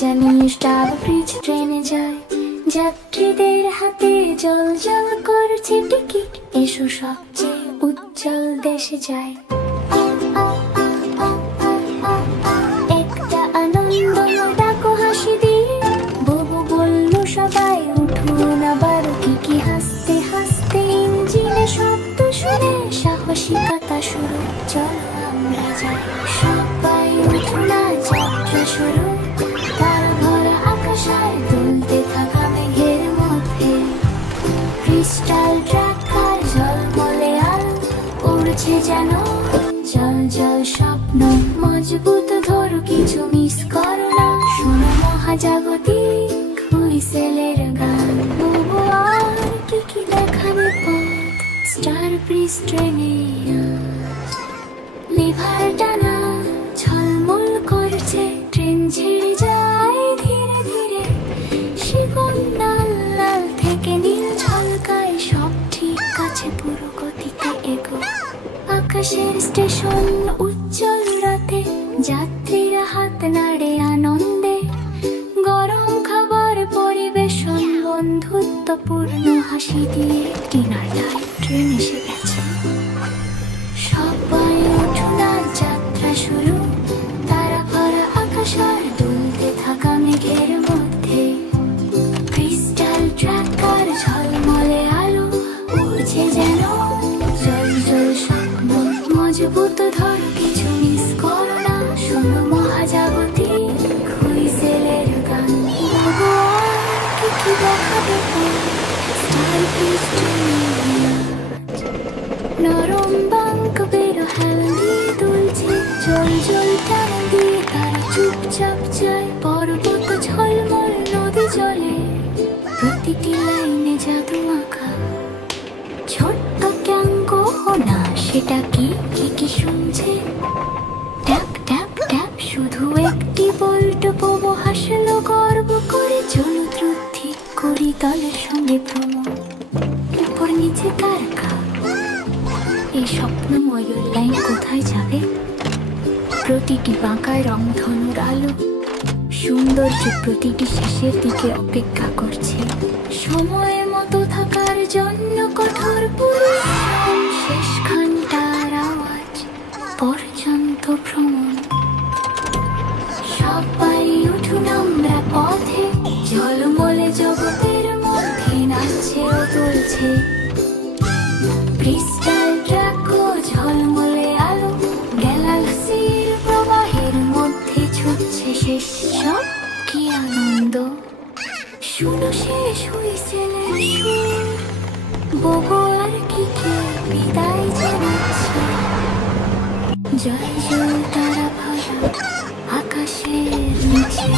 জানিয়ে star bridge ট্রেনে যায়, যাত্রীদের হাতে জল জল করছে টিকিট, এসো সবচেয়ে উজ্জ্বল দেশে যায়। একটা আনন্দ ডাকো হাসি দিয়ে, বুবু বলল সবাই উঠুন আবার, কি হাসতে হাসতে ইঞ্জিনে শব্দ শুনে সাহসিকতা শুরু, চলো আমরা যাই সবাই উঠুন যাত্রা শুরু। তারা ভরা আকাশায় দুলতে থাকা মেঘের মধ্যে, ক্রিস্টাল ট্রাকার ঝলমলে আলো উড়ছে যেন জল জল স্বপ্ন। মজবুত ধরো কিছু মিস করো না, শোনো মহাজাগতিক হুইসেলের গান। বুবু আর কি দেখাবে পথ, স্টার ব্রিজ ট্রেনে লিভার টানা ঝলমল করছে, ট্রেন ছেড়ে যায় ধীরে ধীরে, শিকল লাল লাল থেকে নীল ঝলকায়, সব ঠিক আছে পুরো গতিতে এগো। আকাশের স্টেশন উজ্জ্বল রাতে, যাত্রীরা হাত নাড়ে আনন্দে, গরম খাবার পরিবেশন, বন্ধুত্বপূর্ণ হাসি দিয়ে ডিনার টাইম, ট্রেন এসে গেছে। সবাই উঠুন যাত্রা শুরু, তারা ভরা আকাশ আর দুলতে থাকা মেঘের মধ্যে, ক্রিস্টাল ট্রাকার ঝলমলে আলো উড়ছে যেন জল জল স্বপ্ন। মজবুত ধর কিছু মিস করো না, শোনো মহাজাগতিক হুইসেলের গান। বুবু আর কি দেখাবে স্টার ব্রিজ ট্রেনে, নরম বাঙ্ক বেরো হেলদি দুলছে, জল জল টান দিয়ে তারা চুপচাপ যায়, পর্বত ঝলমল নদী জলে, প্রতিটি লাইনে জাদু আঁকা, ছোট্ট ক্যাঙ্গ না সেটা কি শুনছে, ট্যাপ ট্যাপ ট্যাপ শুধু একটি বল্ট। বুবু হাসলো গর্ব করে, চলো দ্রুত ঠিক করি দলের সঙ্গে ভ্রমণ, উপর নিচে তারকা। এই স্বপ্ন ময়ূর লাইন কোথায় যাবে, প্রতিটি বাঁকায় রংধনুর আলো, সৌন্দর্য প্রতিটি শেষের দিকে অপেক্ষা করছে, সময় মতো থাকার জন্য কঠোর পরিশ্রম, শেষ ঘন্টার আওয়াজ পর্যন্ত ভ্রমণ। সবাই উঠুন আমরা পথে, ঝলমলে জগতের মধ্যে নাচছে ও তুলছে, ক্রিস্টাল ট্রাকো ঝলমলে আলো, গ্যালাক্সির প্রবাহের মধ্যে ছুটছে শেষ সব কি আনন্দ। শুনো শেষ হুইসেলের সুর, বুবু আর কি বিদায় জানাচ্ছে, জল জল তারা ভরা আকাশের নিচে।